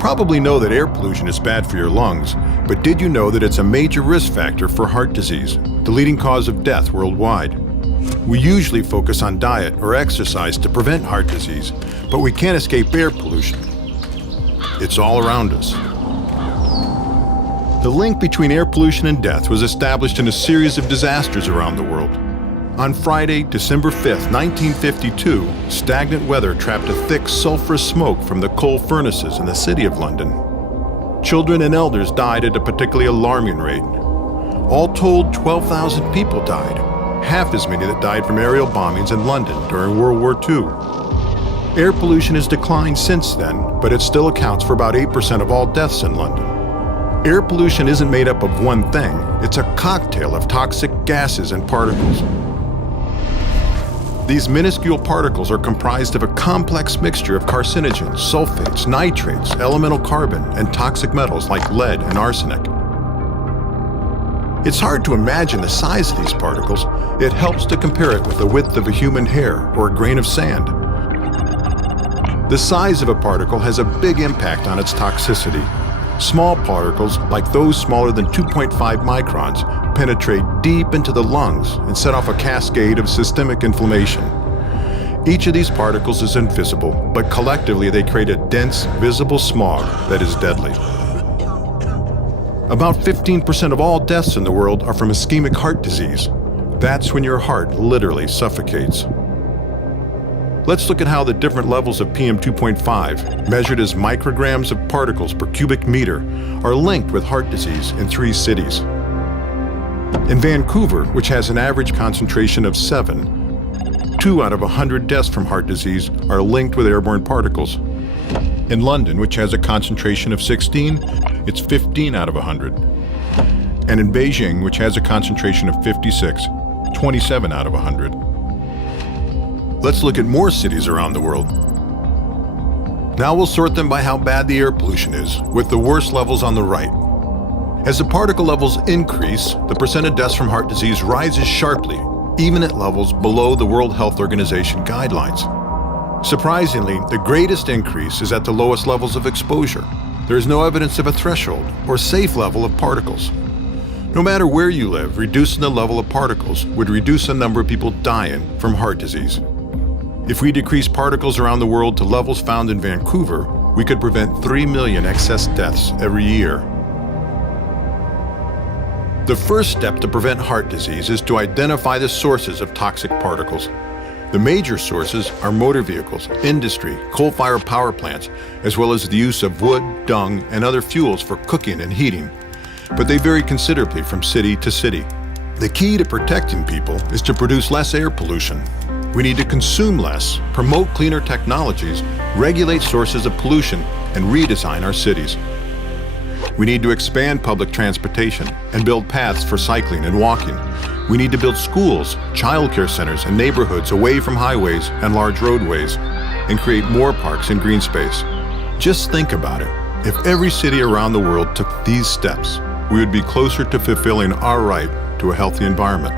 probably know that air pollution is bad for your lungs, but did you know that it's a major risk factor for heart disease, the leading cause of death worldwide? We usually focus on diet or exercise to prevent heart disease, but we can't escape air pollution. It's all around us. The link between air pollution and death was established in a series of disasters around the world. On Friday, December 5th, 1952, stagnant weather trapped a thick sulfurous smoke from the coal furnaces in the city of London. Children and elders died at a particularly alarming rate. All told, 12,000 people died, half as many that died from aerial bombings in London during World War II. Air pollution has declined since then, but it still accounts for about 8% of all deaths in London. Air pollution isn't made up of one thing, it's a cocktail of toxic gases and particles. These minuscule particles are comprised of a complex mixture of carcinogens, sulfates, nitrates, elemental carbon, and toxic metals like lead and arsenic. It's hard to imagine the size of these particles. It helps to compare it with the width of a human hair or a grain of sand. The size of a particle has a big impact on its toxicity. Small particles, like those smaller than 2.5 microns, penetrate deep into the lungs and set off a cascade of systemic inflammation. Each of these particles is invisible, but collectively they create a dense, visible smog that is deadly. About 15% of all deaths in the world are from ischemic heart disease. That's when your heart literally suffocates. Let's look at how the different levels of PM2.5, measured as micrograms of particles per cubic meter, are linked with heart disease in 3 cities. In Vancouver, which has an average concentration of 7, 2 out of 100 deaths from heart disease are linked with airborne particles. In London, which has a concentration of 16, it's 15 out of 100. And in Beijing, which has a concentration of 56, 27 out of 100. Let's look at more cities around the world. Now we'll sort them by how bad the air pollution is, with the worst levels on the right. As the particle levels increase, the percent of deaths from heart disease rises sharply, even at levels below the World Health Organization guidelines. Surprisingly, the greatest increase is at the lowest levels of exposure. There is no evidence of a threshold or safe level of particles. No matter where you live, reducing the level of particles would reduce the number of people dying from heart disease. If we decrease particles around the world to levels found in Vancouver, we could prevent 3 million excess deaths every year. The first step to prevent heart disease is to identify the sources of toxic particles. The major sources are motor vehicles, industry, coal-fired power plants, as well as the use of wood, dung, and other fuels for cooking and heating. But they vary considerably from city to city. The key to protecting people is to produce less air pollution. We need to consume less, promote cleaner technologies, regulate sources of pollution, and redesign our cities. We need to expand public transportation and build paths for cycling and walking. We need to build schools, childcare centers, and neighborhoods away from highways and large roadways, and create more parks and green space. Just think about it. If every city around the world took these steps, we would be closer to fulfilling our right to a healthy environment.